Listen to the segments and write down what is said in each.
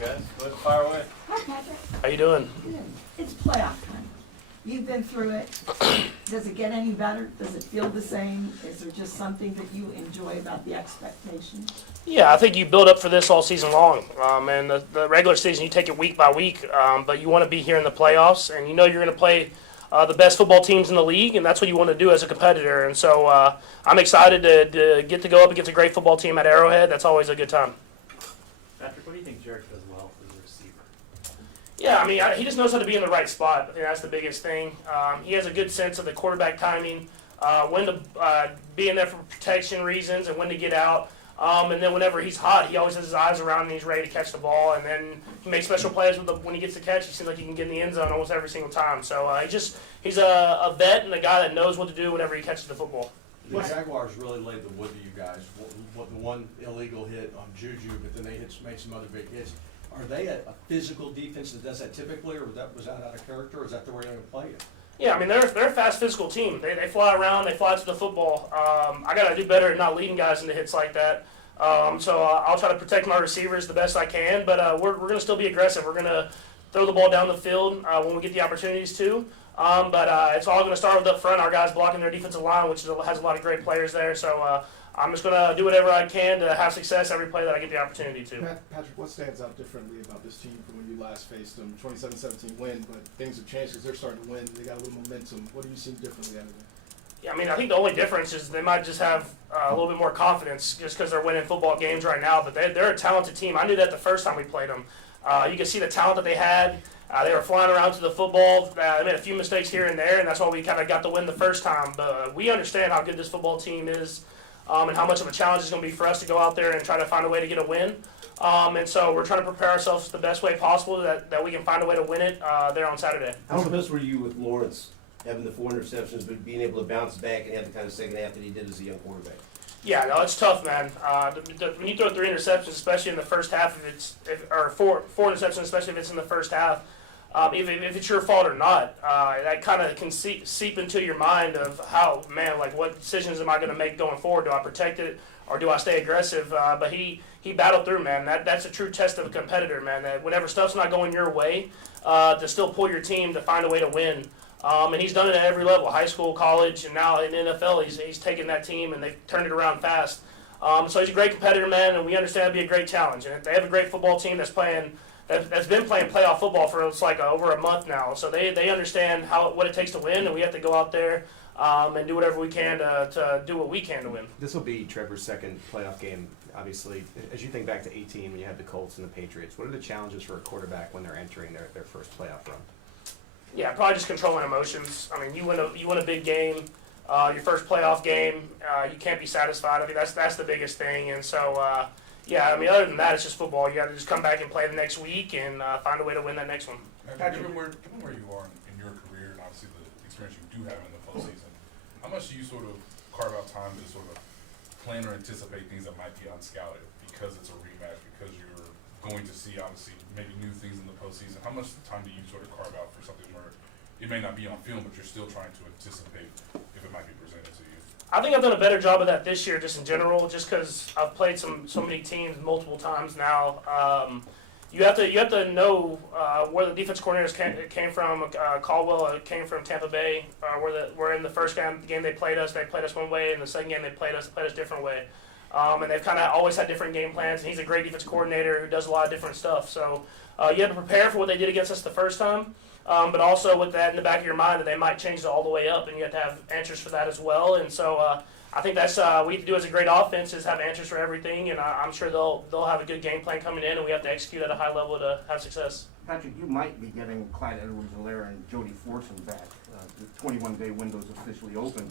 right, guys. Go ahead and fire away. Hi, Patrick. How you doing? Good. It's playoff time. You've been through it. Does it get any better? Does it feel the same? Is there just something that you enjoy about the expectations? Yeah, I think you build up for this all season long. And the regular season, you take it week by week. But you want to be here in the playoffs, and you know you're going to play the best football teams in the league, and that's what you want to do as a competitor. And so I'm excited to get to go up against a great football team at Arrowhead. That's always a good time. Patrick, what do you think Jarek does well as a receiver? Yeah, I mean, he just knows how to be in the right spot. I think that's the biggest thing. He has a good sense of the quarterback timing, when to be in there for protection reasons and when to get out. And then whenever he's hot, he always has his eyes around and he's ready to catch the ball. And then he makes special plays when he gets the catch. He seems like he can get in the end zone almost every single time. So he's a vet and a guy that knows what to do whenever he catches the football. The Jaguars really laid the wood to you guys. What the one illegal hit on Juju, but then they made some other big hits. Are they a physical defense that does that typically, or was that out of character, or is that the way they're going to play it? Yeah, I mean, they're a fast, physical team. They fly around, they fly to the football. I got to do better at not leading guys into hits like that. So I'll try to protect my receivers the best I can, but we're going to still be aggressive. We're going to throw the ball down the field when we get the opportunities to. But it's all going to start with up front, our guys blocking their defensive line, which has a lot of great players there. So I'm just going to do whatever I can to have success every play that I get the opportunity to. Patrick, what stands out differently about this team from when you last faced them? 27-17 win, but things have changed because they're starting to win. They got a little momentum. What do you see differently out of them? Yeah, I mean, I think the only difference is they might just have a little bit more confidence just because they're winning football games right now. But they're a talented team. I knew that the first time we played them. You can see the talent that they had. They were flying around to the football. They made a few mistakes here and there, and that's why we kind of got the win the first time. But we understand how good this football team is and how much of a challenge it's going to be for us to go out there and try to find a way to get a win. And so we're trying to prepare ourselves the best way possible that we can find a way to win it there on Saturday. How impressed were you with Lawrence having the 4 interceptions, but being able to bounce back and have the kind of second half that he did as a young quarterback? Yeah, no, it's tough, man. When you throw 3 interceptions, especially in the first half, or four interceptions, especially if it's in the first half, if it's your fault or not, that kind of can seep into your mind of what decisions am I going to make going forward? Do I protect it or do I stay aggressive? But he battled through, man. That's a true test of a competitor, man. That whenever stuff's not going your way, to still pull your team to find a way to win. And he's done it at every level, high school, college, and now in the NFL, he's taken that team and they've turned it around fast. So he's a great competitor, man, and we understand it'd be a great challenge. And if they have a great football team that's been playing playoff football for over a month now. So they understand what it takes to win, and we have to go out there and do whatever we can to do what we can to win. This will be Trevor's second playoff game, obviously. As you think back to 18 when you had the Colts and the Patriots, what are the challenges for a quarterback when they're entering their first playoff run? Yeah, probably just controlling emotions. I mean, you win a big game, your first playoff game, you can't be satisfied. I mean, that's the biggest thing. And so, yeah, I mean, other than that, it's just football. You got to just come back and play the next week and find a way to win that next one. Patrick, given where you are in your career and obviously the experience you do have in the postseason, how much do you sort of carve out time to sort of plan or anticipate things that might be unscouted because it's a rematch, because you're going to see obviously maybe new things in the postseason? How much time do you sort of carve out for something where it may not be on film, but you're still trying to anticipate if it might be presented to you? I think I've done a better job of that this year, just in general, just because I've played so many teams multiple times now. You have to know where the defense coordinators came from. Caldwell came from Tampa Bay. Where in the first game they played us one way, and the second game they played us a different way. And they've kind of always had different game plans. And he's a great defense coordinator who does a lot of different stuff. So you have to prepare for what they did against us the first time. But also with that in the back of your mind that they might change it all the way up, and you have to have answers for that as well. And so I think that's what we have to do as a great offense is have answers for everything, and I'm sure they'll have a good game plan coming in, and we have to execute at a high level to have success. Patrick, you might be getting Clyde Edwards-Helaire and Jody Fortson back. The 21-day window is officially open.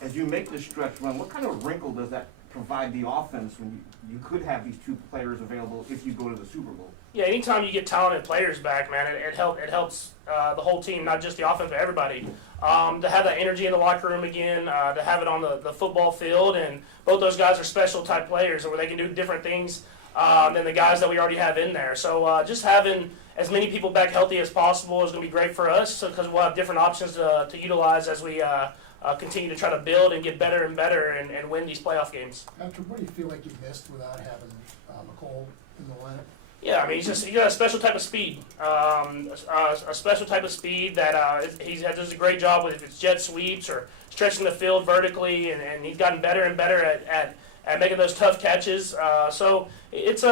As you make this stretch run, what kind of wrinkle does that provide the offense when you could have these 2 players available if you go to the Super Bowl? Yeah, anytime you get talented players back, man, it helps the whole team, not just the offense, but everybody. To have that energy in the locker room again, to have it on the football field, and both those guys are special type players where they can do different things than the guys that we already have in there. So just having as many people back healthy as possible is going to be great for us because we'll have different options to utilize as we continue to try to build and get better and better and win these playoff games. Patrick, what do you feel like you missed without having McCall in the lineup? Yeah, I mean, he's got a special type of speed. A special type of speed that he does a great job with if it's jet sweeps or stretching the field vertically, and he's gotten better and better at making those tough catches. So it's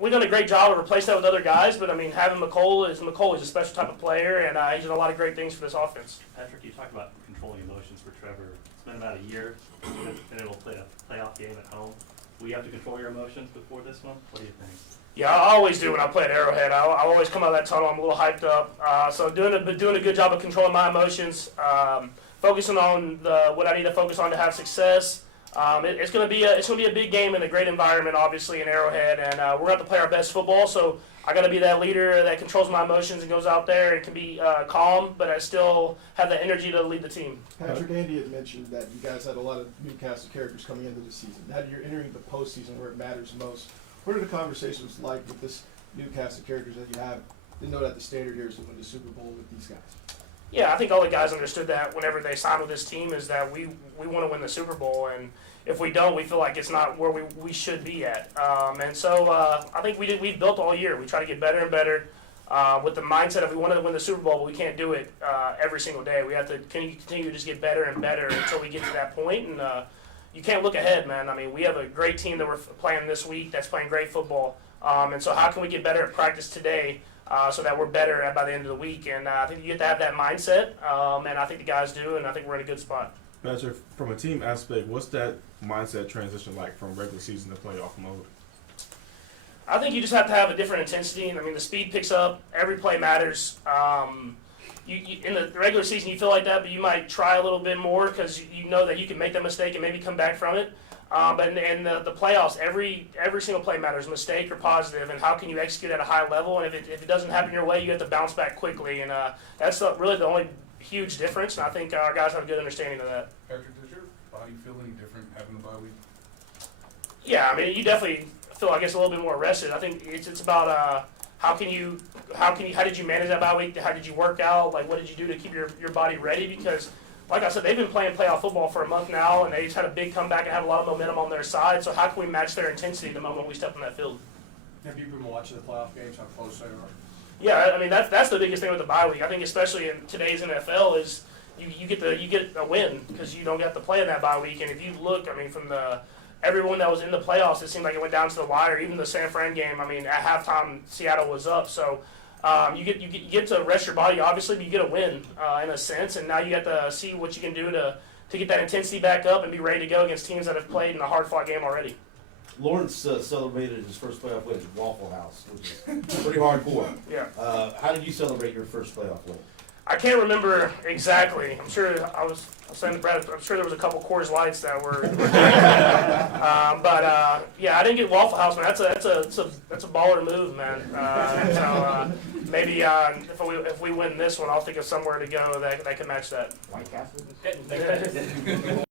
we've done a great job of replacing that with other guys, but I mean, having McCole is a special type of player, and he's done a lot of great things for this offense. Patrick, you talked about controlling emotions for Trevor. It's been about a year, been able to play a playoff game at home. Will you have to control your emotions before this one? What do you think? Yeah, I always do when I play at Arrowhead. I always come out of that tunnel. I'm a little hyped up. So doing a good job of controlling my emotions, focusing on what I need to focus on to have success. It's gonna be a big game in a great environment, obviously in Arrowhead, and we're gonna have to play our best football. So I got to be that leader that controls my emotions and goes out there and can be calm, but I still have the energy to lead the team. Patrick, Andy had mentioned that you guys had a lot of new cast of characters coming into the season. Now you're entering the postseason where it matters most. What are the conversations like with this new cast of characters that you have? To know that the standard here is to win the Super Bowl with these guys. Yeah, I think all the guys understood that whenever they signed with this team is that we want to win the Super Bowl, and if we don't, we feel like it's not where we should be at. And so I think we built all year. We try to get better and better with the mindset of we want to win the Super Bowl, but we can't do it every single day. We have to continue to just get better and better until we get to that point. And you can't look ahead, man. I mean, we have a great team that we're playing this week that's playing great football. And so how can we get better at practice today so that we're better by the end of the week? And I think you have to have that mindset, and I think the guys do, and I think we're in a good spot. Patrick, from a team aspect, what's that mindset transition like from regular season to playoff mode? I think you just have to have a different intensity. I mean, the speed picks up. Every play matters. You in the regular season, you feel like that, but you might try a little bit more because you know that you can make that mistake and maybe come back from it. But in the playoffs, every single play matters, mistake or positive, and how can you execute at a high level. And if it doesn't happen your way, you have to bounce back quickly. And that's really the only huge difference. And I think our guys have a good understanding of that. Patrick, does your body feel any different having a bye week? Yeah, I mean, you definitely feel, I guess, a little bit more rested. I think it's about how did you manage that bye week? How did you work out? Like, what did you do to keep your body ready? Because, like I said, they've been playing playoff football for a month now, and they just had a big comeback and have a lot of momentum on their side. So how can we match their intensity the moment we step on that field? Have you been watching the playoff games, how close they are? Yeah, I mean, that's the biggest thing with the bye week. I think especially in today's NFL is you get a win because you don't get to play in that bye week. And if you look, I mean, from everyone that was in the playoffs, it seemed like it went down to the wire. Even the San Fran game, I mean, at halftime, Seattle was up. So you get to rest your body, obviously, but you get a win in a sense. And now you get to see what you can do to get that intensity back up and be ready to go against teams that have played in a hard-fought game already. Lawrence celebrated his first playoff win at Waffle House, which is pretty hardcore. Yeah. How did you celebrate your first playoff win? I can't remember exactly. I'm sure I was saying to Brad, I'm sure there was a couple Coors Lights that were. But yeah, I didn't get Waffle House, man. That's a baller move, man. So maybe if we win this one, I'll think of somewhere to go that can match that. White Castle?